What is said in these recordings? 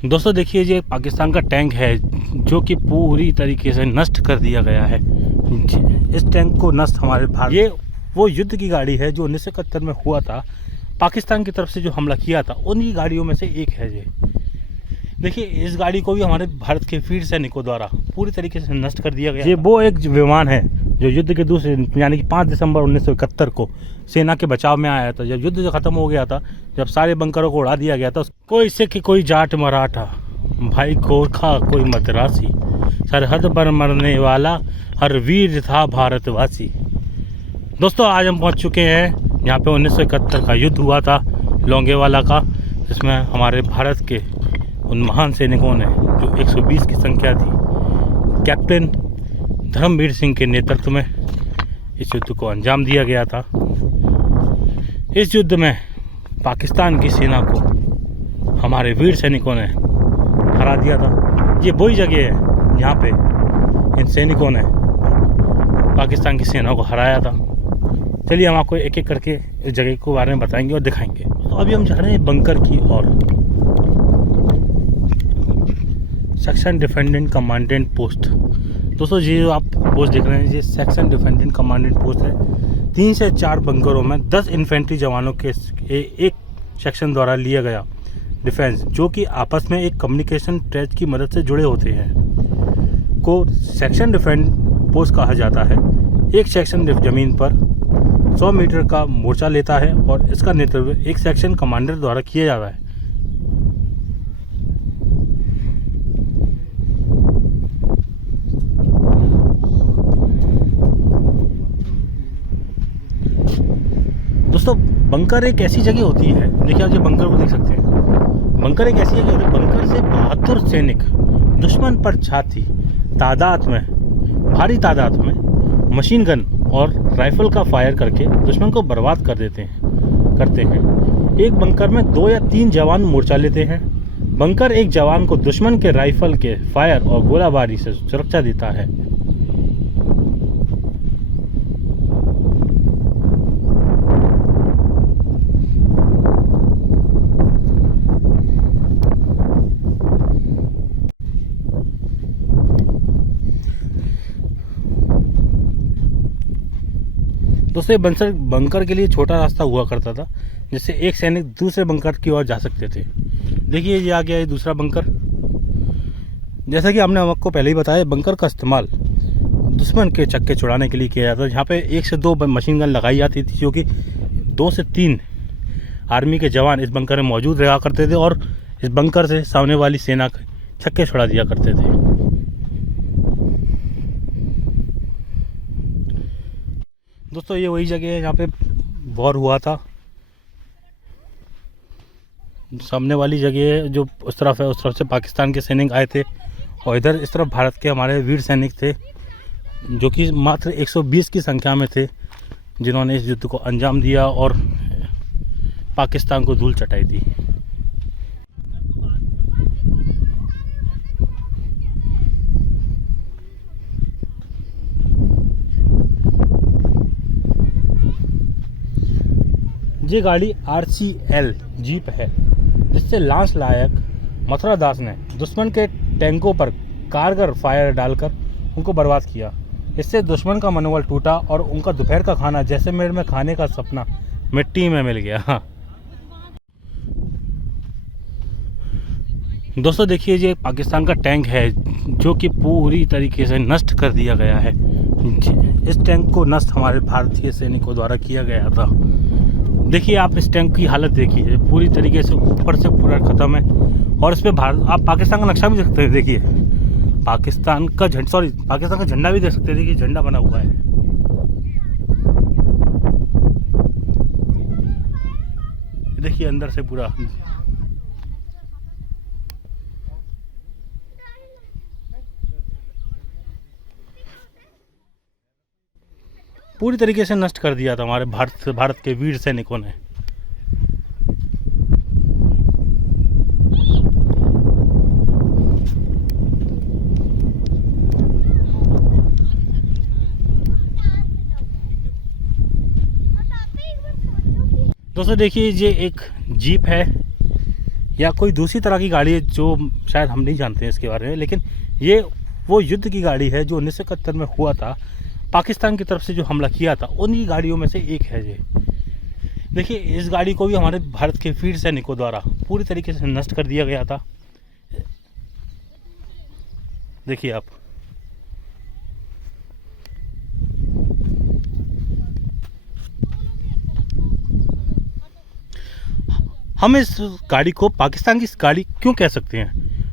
दोस्तों देखिए, ये पाकिस्तान का टैंक है जो कि पूरी तरीके से नष्ट कर दिया गया है। इस टैंक को नष्ट हमारे भारत, ये वो युद्ध की गाड़ी है जो 1971 में हुआ था, पाकिस्तान की तरफ से जो हमला किया था, उन्हीं गाड़ियों में से एक है ये। देखिए, इस गाड़ी को भी हमारे भारत के वीर सैनिकों द्वारा पूरी तरीके से नष्ट कर दिया गया। ये वो एक विमान है जो युद्ध के दूसरे यानी कि 5 दिसंबर 1971 को सेना के बचाव में आया था। जब युद्ध खत्म हो गया था, जब सारे बंकरों को उड़ा दिया गया था, कोई सिख, कोई जाट मराठा, भाई गोरखा, कोई मद्रासी, सरहद पर मरने वाला हर वीर था भारतवासी। दोस्तों, आज हम पहुंच चुके हैं यहाँ पे 1971 का युद्ध हुआ था लोंगेवाला का, जिसमें हमारे भारत के उन महान सैनिकों ने, जो 120 की संख्या थी, कैप्टन धर्मवीर सिंह के नेतृत्व में इस युद्ध को अंजाम दिया गया था। इस युद्ध में पाकिस्तान की सेना को हमारे वीर सैनिकों ने हरा दिया था। ये वही जगह है जहाँ पे इन सैनिकों ने पाकिस्तान की सेना को हराया था। चलिए, हम आपको एक एक करके इस जगह के बारे में बताएंगे और दिखाएंगे। तो अभी हम जा रहे हैं बंकर की ओर। Section defendant commandant post. दोस्तों, ये जो आप पोस्ट देख रहे हैं, ये सेक्शन डिफेंडेंट कमांडेंट पोस्ट है। 3 से 4 बंकरों में 10 इन्फेंट्री जवानों के एक सेक्शन द्वारा लिया गया डिफेंस, जो कि आपस में एक कम्युनिकेशन ट्रैच की मदद से जुड़े होते हैं, को सेक्शन डिफेंस पोस्ट कहा जाता है। एक सेक्शन जमीन पर 100 मीटर का मोर्चा लेता है और इसका नेतृत्व एक सेक्शन कमांडर द्वारा किया जाता है। दोस्तों, बंकर एक ऐसी जगह होती है, देखिए आप जो बंकर को देख सकते हैं, बंकर एक ऐसी जगह होती है, बंकर से बहादुर सैनिक दुश्मन पर छाती तादाद में, भारी तादाद में मशीन गन और राइफल का फायर करके दुश्मन को बर्बाद करते हैं। एक बंकर में 2 या 3 जवान मोर्चा लेते हैं। बंकर एक जवान को दुश्मन के राइफल के फायर और गोलाबारी से सुरक्षा देता है। दोस्तों, ये बंकर के लिए छोटा रास्ता हुआ करता था, जिससे एक सैनिक दूसरे बंकर की ओर जा सकते थे। देखिए, ये आ गया ये दूसरा बंकर। जैसा कि हमने आपको पहले ही बताया, बंकर का इस्तेमाल दुश्मन के चक्के छुड़ाने के लिए किया जाता है। यहाँ पे 1 से 2 मशीन गन लगाई जाती थी, जो कि 2 से 3 आर्मी के जवान इस बंकर में मौजूद रहा करते थे और इस बंकर से सामने वाली सेना के छक्के छुड़ा दिया करते थे। दोस्तों, ये वही जगह है जहाँ पे वॉर हुआ था। सामने वाली जगह है जो उस तरफ है, उस तरफ से पाकिस्तान के सैनिक आए थे और इधर इस तरफ भारत के हमारे वीर सैनिक थे, जो कि मात्र 120 की संख्या में थे, जिन्होंने इस युद्ध को अंजाम दिया और पाकिस्तान को धूल चटाई दी। ये गाड़ी RCL जीप है, जिससे लांस नायक मथुरा दास ने दुश्मन के टैंकों पर कारगर फायर डालकर उनको बर्बाद किया। इससे दुश्मन का मनोबल टूटा और उनका दोपहर का खाना जैसलमेर में खाने का सपना मिट्टी में मिल गया। दोस्तों देखिए, ये पाकिस्तान का टैंक है जो कि पूरी तरीके से नष्ट कर दिया गया है। इस टैंक को नष्ट हमारे भारतीय सैनिकों द्वारा किया गया था। देखिए, आप इस टैंक की हालत देखिए, पूरी तरीके से ऊपर से पूरा ख़त्म है। और इस पर आप पाकिस्तान का नक्शा भी देख सकते हैं। देखिए, पाकिस्तान का झंडा भी देख सकते हैं। देखिए, झंडा बना हुआ है। देखिए, अंदर से पूरा पूरी तरीके से नष्ट कर दिया था हमारे भारत के वीर सैनिकों ने। दोस्तों देखिए, ये एक जीप है, या कोई दूसरी तरह की गाड़ी है जो शायद हम नहीं जानते हैं इसके बारे में, लेकिन ये वो युद्ध की गाड़ी है जो 1971 में हुआ था, पाकिस्तान की तरफ से जो हमला किया था उन्हीं गाड़ियों में से एक है ये। देखिए, इस गाड़ी को भी हमारे भारत के वीर सैनिकों द्वारा पूरी तरीके से नष्ट कर दिया गया था। देखिए आप, हम इस गाड़ी को पाकिस्तान की गाड़ी क्यों कह सकते हैं?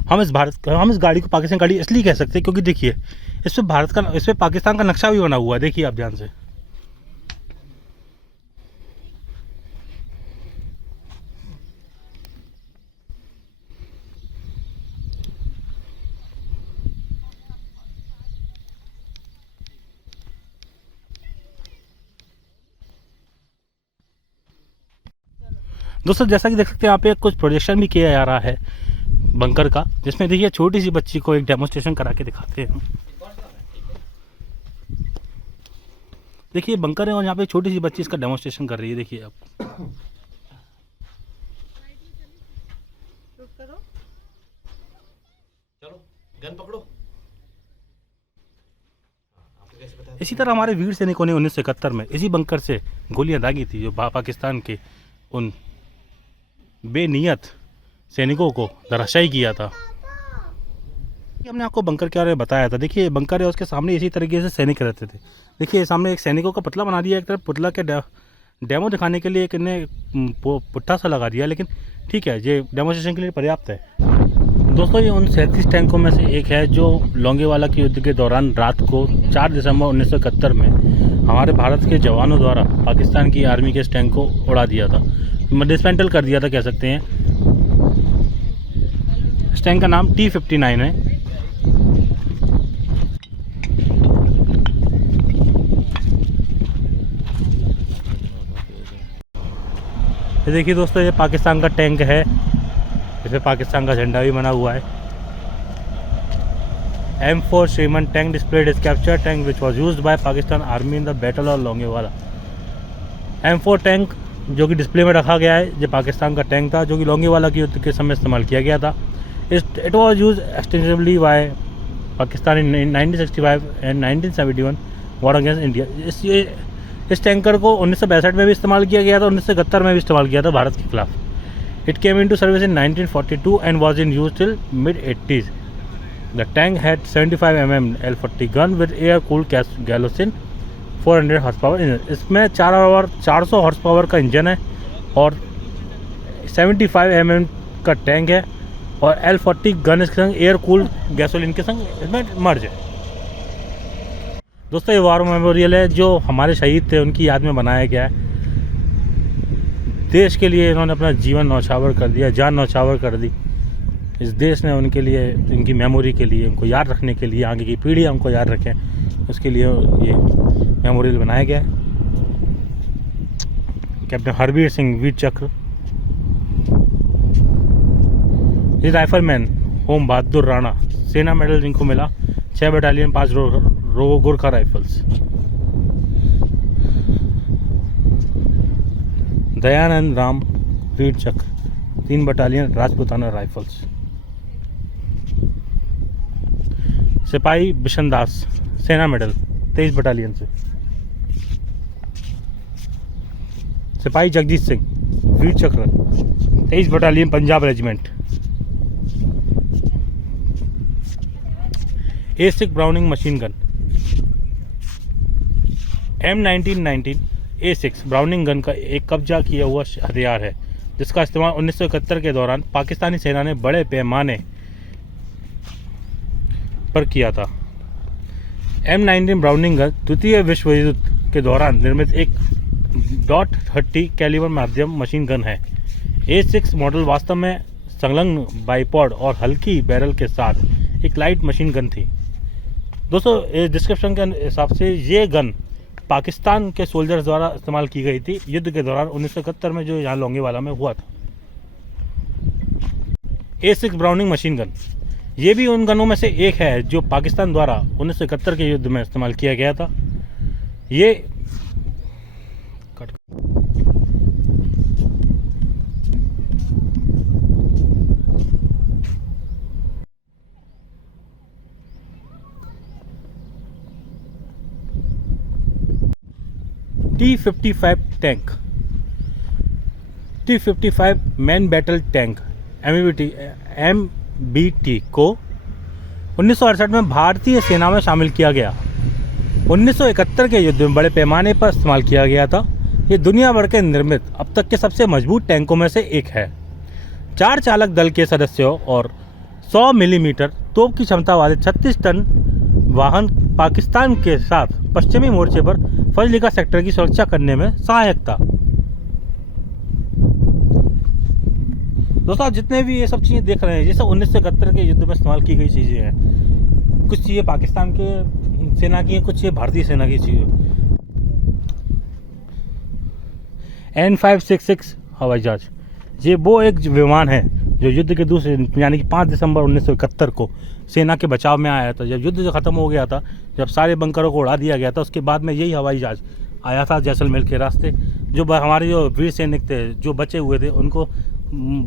हम इस गाड़ी को पाकिस्तान गाड़ी इसलिए कह सकते हैं क्योंकि देखिए, इस पे पाकिस्तान का नक्शा भी बना हुआ है। देखिए आप ध्यान से। दोस्तों, जैसा कि देख सकते हैं यहाँ पे कुछ प्रोजेक्शन भी किया जा रहा है बंकर का, जिसमें देखिए छोटी सी बच्ची को एक डेमोन्स्ट्रेशन करा के दिखाते हैं। देखिए बंकर है और यहाँ पे छोटी सी बच्ची इसका डेमोन्स्ट्रेशन कर रही है। देखिए आप, चलो गन पकड़ो। इसी तरह हमारे वीर सैनिकों ने 1971 में इसी बंकर से गोलियां दागी थी, जो पाकिस्तान के उन बेनियत सैनिकों को धराशायी किया था। हमने आपको बंकर के बारे में बताया था। देखिए बंकर है, उसके सामने इसी तरीके से सैनिक रहते थे। देखिए सामने एक सैनिकों का पुतला बना दिया, एक तरफ पुतला के डेमो दिखाने के लिए एक इन्हें पुट्ठा सा लगा दिया, लेकिन ठीक है, ये डेमोन्स्ट्रेशन के लिए पर्याप्त है। दोस्तों, ये उन 37 टैंकों में से एक है जो लोंगेवाला के युद्ध के दौरान रात को 4 दिसंबर 1971 में हमारे भारत के जवानों द्वारा पाकिस्तान की आर्मी के इस टैंक को उड़ा दिया था, डिसमेंटल कर दिया था कह सकते हैं। इस टैंक का नाम T-59 है। ये देखिए दोस्तों, ये पाकिस्तान का टैंक है, इसमें पाकिस्तान का झंडा भी बना हुआ है। M4 Sherman tank displayed is captured tank which was used by Pakistan Army in the Battle of Longewala। M4 tank जो कि डिस्प्ले में रखा गया है, ये पाकिस्तान का टैंक था जो कि लोंगेवाला के युद्ध के समय इस्तेमाल किया गया था। It was use extensively by Pakistan in 1965 and 1971 war against India. इस टैंकर को 1962 में भी इस्तेमाल किया गया था, 1971 में भी इस्तेमाल किया था भारत के खिलाफ। It came in to service in 1942 and was in use till mid-80s। The tank had 75 mm L40 gun with air cooled gasoline 400 horse power engine. इसमें 400 हॉर्स पावर का इंजन है और 75 mm का टैंक है और L40 गन इसके संग air cooled gasoline के संग इसमें मर्ज है। दोस्तों, ये वार मेमोरियल है जो हमारे शहीद थे उनकी याद में बनाया गया है। देश के लिए इन्होंने अपना जीवन न्यौछावर कर दिया, जान न्यौछावर कर दी। इस देश ने उनके लिए, इनकी मेमोरी के लिए, उनको याद रखने के लिए, आगे की पीढ़ी हमको याद रखें, उसके लिए ये मेमोरियल बनाया गया है। कैप्टन हरबीर सिंह वीर चक्र, ये राइफलमैन ओम बहादुर राणा, सेना मेडल जिनको मिला 6 बटालियन 5 गोरखा राइफल्स। दयानंद राम वीर चक्र 3 बटालियन राजपूताना राइफल्स। सिपाही बिशन दास सेना मेडल 23 बटालियन से। सिपाही जगजीत सिंह वीर चक्र 23 battalion Punjab regiment. A6 browning machine gun. M1919 A6 browning gun का एक कब्जा किया हुआ हथियार है जिसका इस्तेमाल 1971 के दौरान पाकिस्तानी सेना ने बड़े पैमाने पर किया था। M19 ब्राउनिंग गन द्वितीय विश्व युद्ध के दौरान निर्मित एक .30 कैलिबर माध्यम मशीन गन है। A6 मॉडल वास्तव में संलग्न बाइपॉड और हल्की बैरल के साथ एक लाइट मशीन गन थी। दोस्तों, इस डिस्क्रिप्शन के हिसाब से ये गन पाकिस्तान के सोल्जर्स द्वारा इस्तेमाल की गई थी युद्ध के दौरान 1971 में जो यहाँ लोंगेवाला में हुआ था। A6 ब्राउनिंग मशीन गन ये भी उन गनों में से एक है जो पाकिस्तान द्वारा 1971 के युद्ध में इस्तेमाल किया गया था। ये T-55 tank, T-55 man battle tank MBT को 1968 में भारतीय सेना में शामिल किया गया। 1971 के युद्ध में बड़े पैमाने पर इस्तेमाल किया गया था। ये दुनिया भर के निर्मित अब तक के सबसे मजबूत टैंकों में से एक है। 4 चालक दल के सदस्यों और 100 मिलीमीटर तोप की क्षमता वाले 36 टन वाहन पाकिस्तान के साथ पश्चिमी मोर्चे पर फजलिका सेक्टर की सुरक्षा करने में सहायक था। दोस्तों, जितने भी ये सब चीज़ें देख रहे हैं, ये सब 1971 के युद्ध में इस्तेमाल की गई चीज़ें हैं। कुछ चीज़ें पाकिस्तान के सेना की हैं, कुछ चीज़ें भारतीय सेना की चीज़ें। N566 हवाई जहाज, ये वो एक विमान है जो युद्ध के दूसरे यानी कि 5 दिसंबर 1971 को सेना के बचाव में आया था। जब युद्ध जो ख़त्म हो गया था, जब सारे बंकरों को उड़ा दिया गया था, उसके बाद में यही हवाई जहाज आया था जैसलमेर के रास्ते। जो हमारे जो वीर सैनिक थे जो बचे हुए थे, उनको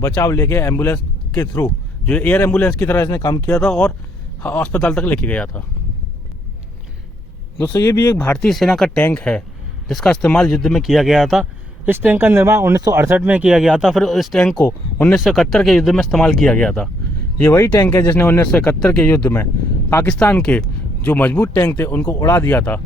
बचाव लेके एम्बुलेंस के थ्रू, जो एयर एम्बुलेंस की तरह इसने काम किया था और अस्पताल तक लेके गया था। दोस्तों, ये भी एक भारतीय सेना का टैंक है जिसका इस्तेमाल युद्ध में किया गया था। इस टैंक का निर्माण 1968 में किया गया था, फिर इस टैंक को 1971 के युद्ध में इस्तेमाल किया गया था। ये वही टैंक है जिसने 1971 के युद्ध में पाकिस्तान के जो मजबूत टैंक थे उनको उड़ा दिया था।